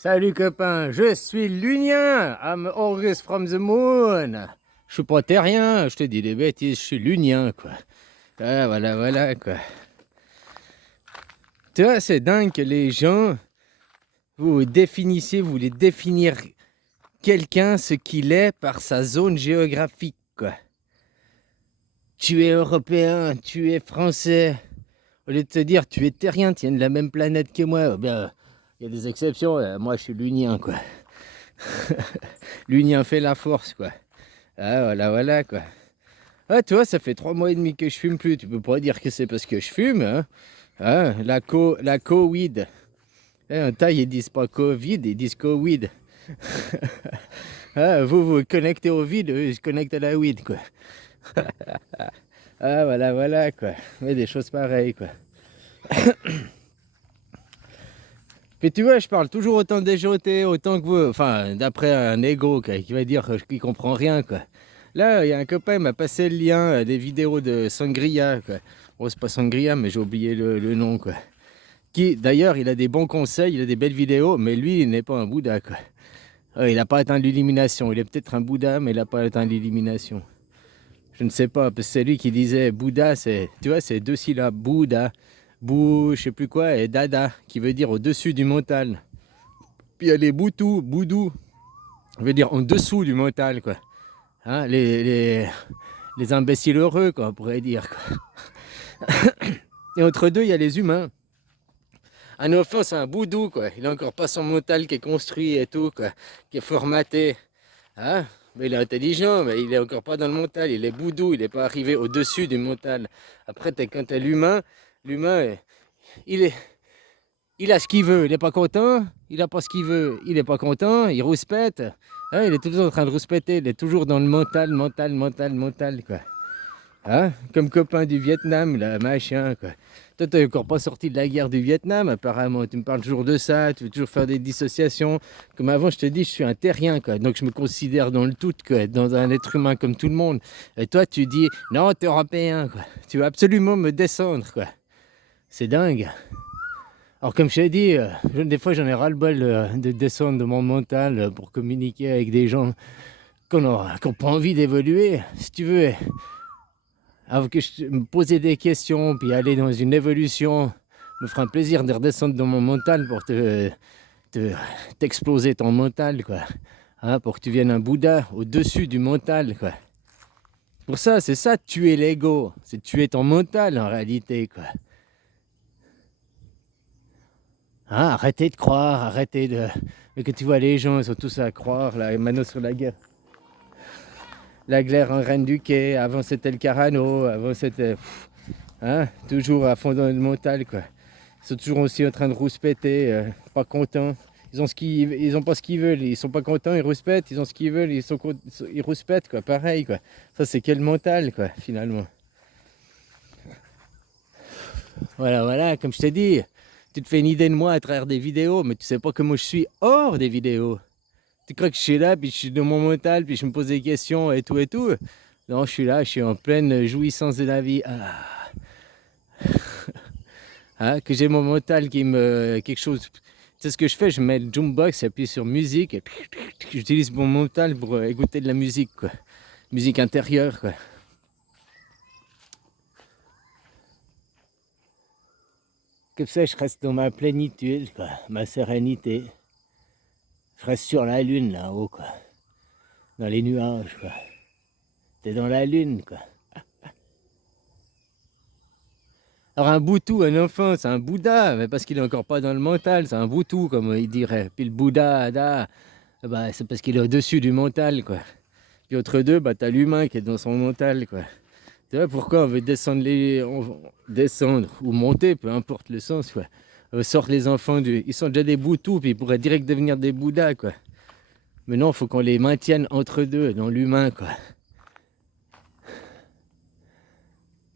Salut copain, je suis lunien. I'm August from the moon. Je suis pas terrien, je te dis des bêtises, je suis lunien quoi. Ah, voilà quoi. Tu vois, c'est dingue que les gens, vous définissez, vous voulez définir quelqu'un ce qu'il est par sa zone géographique quoi. Tu es européen, tu es français. Au lieu de te dire tu es terrien, tu viens de la même planète que moi, bien, il y a des exceptions, moi je suis lunien quoi. L'union fait la force, quoi. Ah, voilà, quoi. Ah, tu vois, ça fait 3 mois et demi que je fume plus. Tu peux pas dire que c'est parce que je fume, hein. Ah, la co-weed. En taille, ils disent pas Covid, ils disent co-weed. Ah, vous connectez au vide, eux, ils se connectent à la weed, quoi. Ah, voilà, quoi. Mais des choses pareilles, quoi. Puis tu vois, je parle toujours autant déjouté, autant que vous. Enfin, d'après un ego, quoi, qui va dire qu'il comprend rien, quoi. Là, il y a un copain qui m'a passé le lien des vidéos de Sangria, quoi. Oh, c'est pas Sangria, mais j'ai oublié le nom, quoi. Qui, d'ailleurs, il a des bons conseils, il a des belles vidéos, mais lui, il n'est pas un Bouddha, quoi. Il n'a pas atteint l'illumination. Il est peut-être un Bouddha, mais il n'a pas atteint l'illumination. Je ne sais pas, parce que c'est lui qui disait Bouddha, c'est, tu vois, c'est 2 syllabes. Bouddha, Bou, je sais plus quoi, et Dada, qui veut dire au-dessus du mental. Puis il y a les Boutou, Boudou, veut dire en dessous du mental, quoi. Hein, les imbéciles heureux, quoi, on pourrait dire, quoi. Et entre deux, il y a les humains. Un enfant, c'est un boudou, quoi. Il n'a encore pas son mental qui est construit et tout, quoi, qui est formaté. Hein? Mais il est intelligent, mais il est encore pas dans le mental. Il est boudou, il n'est pas arrivé au-dessus du mental. Après, quand tu es l'humain, l'humain, il est, il a ce qu'il veut. Il n'est pas content, il n'a pas ce qu'il veut. Il n'est pas content, il rouspète. Hein? Il est toujours en train de rouspéter. Il est toujours dans le mental, quoi. Hein? Comme copain du Vietnam, là, machin, quoi. Toi, t'es encore pas sorti de la guerre du Vietnam, apparemment. Tu me parles toujours de ça, tu veux toujours faire des dissociations. Comme avant, je te dis, je suis un terrien, quoi. Donc, je me considère dans le tout, quoi, dans un être humain comme tout le monde. Et toi, tu dis, non, t'es européen, quoi. Tu veux absolument me descendre, quoi. C'est dingue. Alors, comme je t'ai dit, des fois, j'en ai ras-le-bol de descendre de mon mental pour communiquer avec des gens qui n'ont pas envie d'évoluer. Si tu veux, avant que je me poser des questions, puis aller dans une évolution, me fera un plaisir de redescendre dans mon mental pour t'exploser ton mental, quoi. Hein, pour que tu viennes un Bouddha au-dessus du mental, quoi. Pour ça, c'est ça, tuer l'ego. C'est tuer ton mental, en réalité, quoi. Hein, arrêtez de croire, arrêtez de... Mais que tu vois, les gens, ils sont tous à croire, là, maintenant sur la guerre. La glaire en Reine du Quai, avant c'était le Carano, avant c'était... Hein, toujours à fond dans le mental, quoi. Ils sont toujours aussi en train de rouspéter, pas contents. Ils ont pas ce qu'ils veulent, ils sont pas contents, ils rouspètent, ils ont ce qu'ils veulent, ils rouspètent, quoi, pareil, quoi. Ça, c'est quel mental, quoi, finalement. Voilà, comme je t'ai dit, tu te fais une idée de moi à travers des vidéos, mais tu sais pas comment je suis hors des vidéos. Tu crois que je suis là, puis je suis dans mon mental, puis je me pose des questions et tout et tout. Non, je suis là, je suis en pleine jouissance de la vie. Ah. Hein, que j'ai mon mental qui me... quelque chose... C'est ce que je fais, je mets le jukebox, j'appuie sur musique, et j'utilise mon mental pour écouter de la musique, quoi. Musique intérieure, quoi. Comme ça, je reste dans ma plénitude, quoi, ma sérénité. Je reste sur la lune, là-haut, quoi. Dans les nuages, quoi. T'es dans la lune, quoi. Alors un boutou, un enfant, c'est un Bouddha, mais parce qu'il est encore pas dans le mental, c'est un boutou, comme il dirait. Puis le Bouddha, bah, c'est parce qu'il est au-dessus du mental, quoi. Puis entre deux, bah, t'as l'humain qui est dans son mental, quoi. Tu vois pourquoi on veut descendre descendre ou monter, peu importe le sens, quoi. On sort les enfants ils sont déjà des boutous, puis ils pourraient direct devenir des Bouddhas, quoi. Mais non, il faut qu'on les maintienne entre deux, dans l'humain, quoi.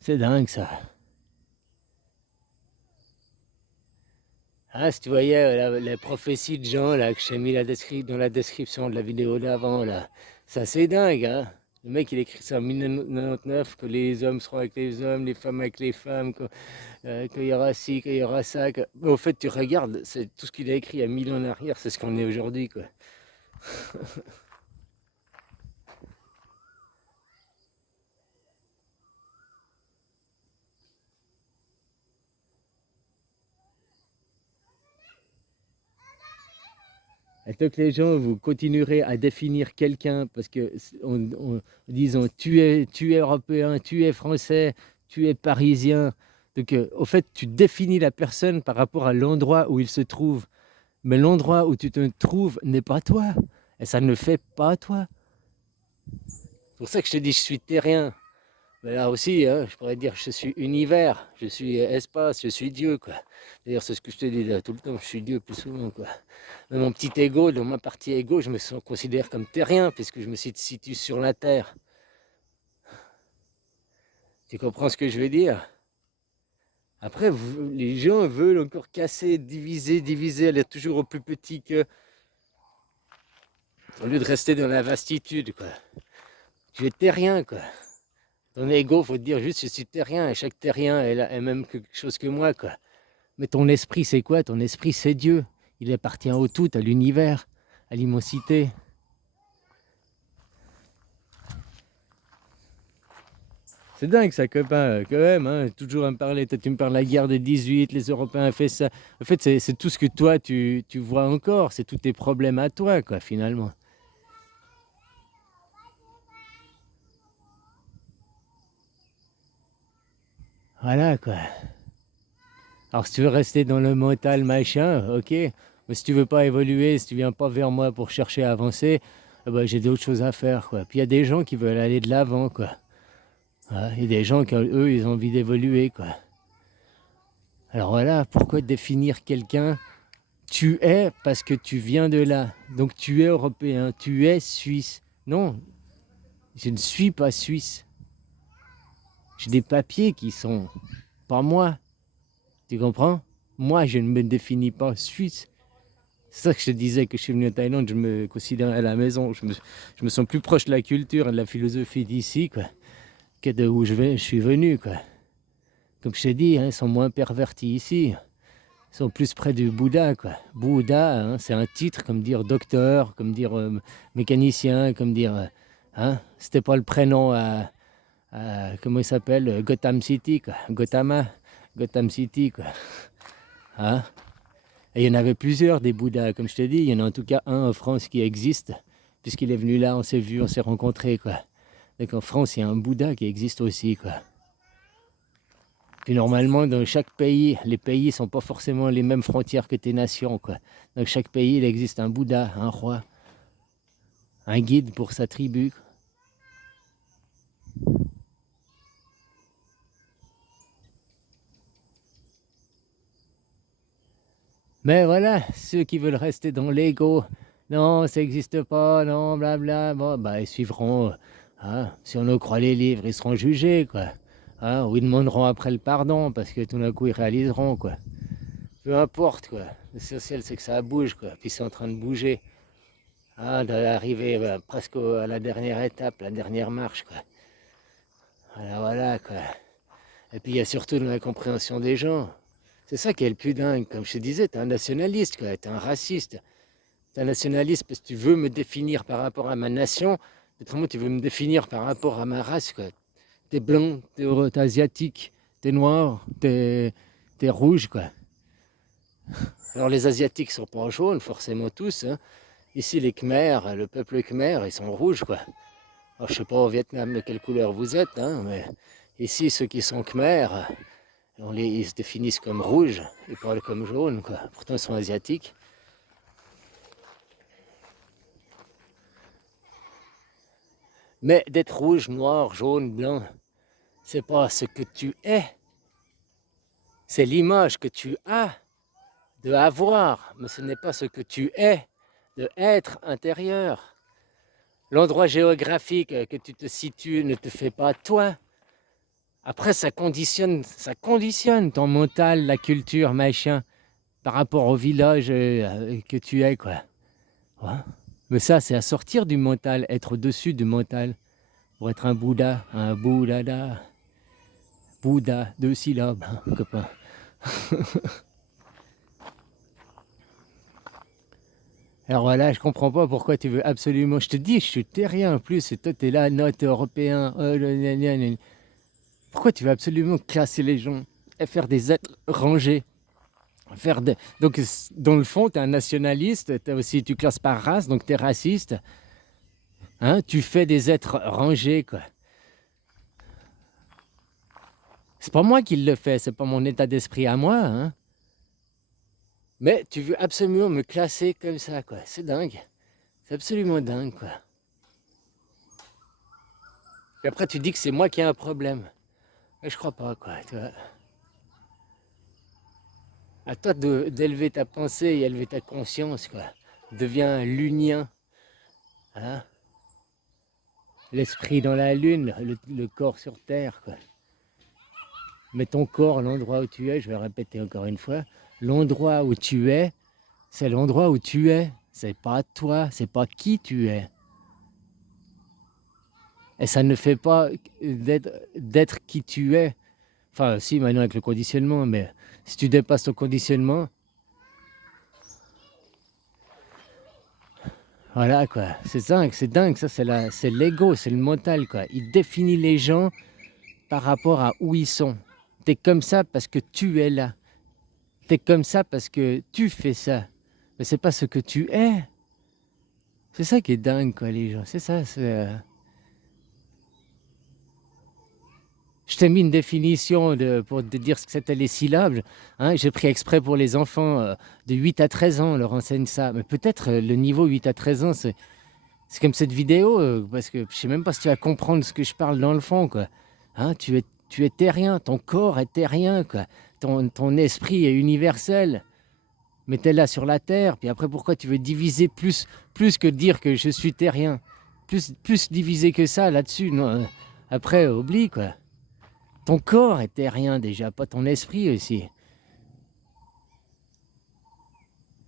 C'est dingue, ça. Ah, si tu voyais la prophétie de Jean, là, que j'ai mis dans la description de la vidéo d'avant, là. Ça, c'est dingue, hein. Le mec, il écrit ça en 1999, que les hommes seront avec les hommes, les femmes avec les femmes, qu'il y aura ci, qu'il y aura ça. Mais au fait, tu regardes, c'est tout ce qu'il a écrit il y a 1000 ans en arrière, c'est ce qu'on est aujourd'hui, quoi. Et tant que les gens, vous continuerez à définir quelqu'un, parce que, disons, tu es européen, tu es français, tu es parisien. Donc, au fait, tu définis la personne par rapport à l'endroit où il se trouve. Mais l'endroit où tu te trouves n'est pas toi. Et ça ne fait pas toi. C'est pour ça que je te dis, je suis terrien. Mais là aussi, hein, je pourrais dire, je suis univers, je suis espace, je suis Dieu, quoi. D'ailleurs, c'est ce que je te dis là, tout le temps, je suis Dieu plus souvent, quoi. Dans mon petit ego, dans ma partie ego, je me considère comme terrien, puisque je me situe sur la Terre. Tu comprends ce que je veux dire? Après, les gens veulent encore casser, diviser, aller toujours au plus petit que... Au lieu de rester dans la vastitude, quoi. Tu es terrien, quoi. Ton ego, faut te dire juste, je suis terrien, et chaque terrien est même quelque chose que moi, quoi. Mais ton esprit, c'est quoi? Ton esprit, c'est Dieu. Il appartient au tout, à l'univers, à l'immensité. C'est dingue ça, copain, quand même, hein, toujours à me parler. Toi, tu me parles de la guerre de 18, les Européens ont fait ça. En fait, c'est tout ce que toi, tu vois encore. C'est tous tes problèmes à toi, quoi, finalement. Voilà, quoi. Alors, si tu veux rester dans le mental, machin, ok. Mais si tu veux pas évoluer, si tu viens pas vers moi pour chercher à avancer, eh ben, j'ai d'autres choses à faire, quoi. Puis il y a des gens qui veulent aller de l'avant, quoi. Il y a des gens qui, eux, ils ont envie d'évoluer, quoi. Alors voilà, pourquoi définir quelqu'un? Tu es parce que tu viens de là. Donc tu es européen, tu es suisse. Non, je ne suis pas suisse. J'ai des papiers qui sont pas moi. Tu comprends? Moi, je ne me définis pas suisse. C'est ça que je te disais que je suis venu en Thaïlande, je me considère à la maison. Je me sens plus proche de la culture et de la philosophie d'ici, quoi, que de où je suis venu, quoi. Comme je t'ai dit, hein, ils sont moins pervertis ici. Ils sont plus près du Bouddha, quoi. Bouddha, hein, c'est un titre comme dire docteur, comme dire mécanicien, comme dire... hein, c'était pas le prénom comment il s'appelle, Gotham City, quoi. Gotham City, quoi. Hein? Et il y en avait plusieurs des Bouddhas, comme je te dis. Il y en a en tout cas un en France qui existe, puisqu'il est venu là, on s'est vu, on s'est rencontrés, quoi. Donc en France, il y a un Bouddha qui existe aussi, quoi. Puis normalement, dans chaque pays, les pays ne sont pas forcément les mêmes frontières que tes nations, quoi. Dans chaque pays, il existe un Bouddha, un roi, un guide pour sa tribu. Mais voilà, ceux qui veulent rester dans l'ego, non, ça n'existe pas, non, blabla, bon, bah, ils suivront, hein, si on en croit les livres, ils seront jugés, quoi. Hein, ou ils demanderont après le pardon, parce que tout d'un coup, ils réaliseront, quoi. Peu importe, quoi. L'essentiel, c'est que ça bouge, quoi. Puis c'est en train de bouger. Ah, d'arriver presque à la dernière étape, la dernière marche, quoi. Voilà, voilà, quoi. Et puis il y a surtout dans la compréhension des gens. C'est ça qui est le plus dingue. Comme je te disais, t'es un nationaliste, quoi. T'es un raciste. T'es un nationaliste parce que tu veux me définir par rapport à ma nation. Autrement, tu veux me définir par rapport à ma race, quoi. T'es blanc, t'es asiatique, t'es noir, t'es rouge, quoi. Alors les Asiatiques sont pas jaunes, forcément tous, hein. Ici, les Khmers, le peuple Khmer, ils sont rouges, quoi. Alors, je sais pas au Vietnam de quelle couleur vous êtes, hein, mais ici, ceux qui sont Khmers, ils se définissent comme rouges, ils parlent comme jaunes, quoi. Pourtant, ils sont asiatiques. Mais d'être rouge, noir, jaune, blanc, c'est pas ce que tu es, c'est l'image que tu as de avoir, mais ce n'est pas ce que tu es, de être intérieur. L'endroit géographique que tu te situes ne te fait pas toi. Après, ça conditionne ton mental, la culture, machin, par rapport au village que tu es, quoi. Ouais. Mais ça, c'est à sortir du mental, être au-dessus du mental. pour être un Bouddha, un Bouddha, Bouddha, 2 syllabes, hein, copain. Alors voilà, je comprends pas pourquoi tu veux absolument. Je te dis, je suis terrien en plus, et toi t'es là, non, t'es européen. Oh, gna, gna, gna. Pourquoi tu veux absolument classer les gens et faire des êtres rangés? Donc, dans le fond, t'es un nationaliste, aussi, tu classes par race, donc t'es raciste. Hein, tu fais des êtres rangés, quoi. C'est pas moi qui le fais, c'est pas mon état d'esprit à moi, hein. Mais tu veux absolument me classer comme ça, quoi. C'est dingue. C'est absolument dingue, quoi. Et après, tu dis que c'est moi qui ai un problème. Mais je crois pas, quoi. Tu vois. À toi d'élever ta pensée et élever ta conscience, quoi. Deviens lunien. Hein, l'esprit dans la lune, le corps sur terre, quoi. Mais ton corps, l'endroit où tu es, je vais répéter encore une fois, l'endroit où tu es, c'est l'endroit où tu es. C'est pas toi, c'est pas qui tu es. Et ça ne fait pas d'être qui tu es. Enfin, si, maintenant avec le conditionnement, mais si tu dépasses ton conditionnement, voilà quoi. C'est dingue, ça c'est l'ego, c'est le mental quoi. Il définit les gens par rapport à où ils sont. T'es comme ça parce que tu es là. T'es comme ça parce que tu fais ça. Mais c'est pas ce que tu es. C'est ça qui est dingue quoi les gens. C'est ça, Je t'ai mis une définition pour te dire ce que c'était les syllabes. Hein. J'ai pris exprès pour les enfants de 8 à 13 ans, on leur enseigne ça. Mais peut-être le niveau 8 à 13 ans, c'est comme cette vidéo, parce que je sais même pas si tu vas comprendre ce que je parle dans le fond. Quoi. Hein, tu es terrien, ton corps est terrien, quoi. Ton esprit est universel. Mais tu es là sur la Terre, puis après pourquoi tu veux diviser plus que dire que je suis terrien? Plus diviser que ça là-dessus, non. Après, oublie quoi. Ton corps est terrien déjà, pas ton esprit aussi.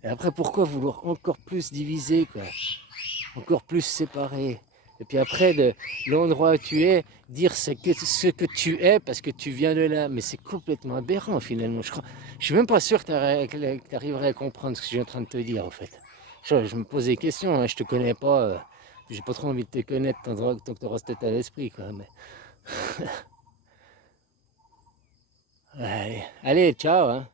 Et après, pourquoi vouloir encore plus diviser, quoi? Encore plus séparer. Et puis après, de l'endroit où tu es, dire ce que tu es parce que tu viens de là. Mais c'est complètement aberrant finalement. Je suis même pas sûr que tu arriverais à comprendre ce que je suis en train de te dire en fait. Je me pose des questions, hein, je te connais pas. J'ai pas trop envie de te connaître tant que tu auras cet état d'esprit, quoi. Mais... ouais. Allez, ciao, hein.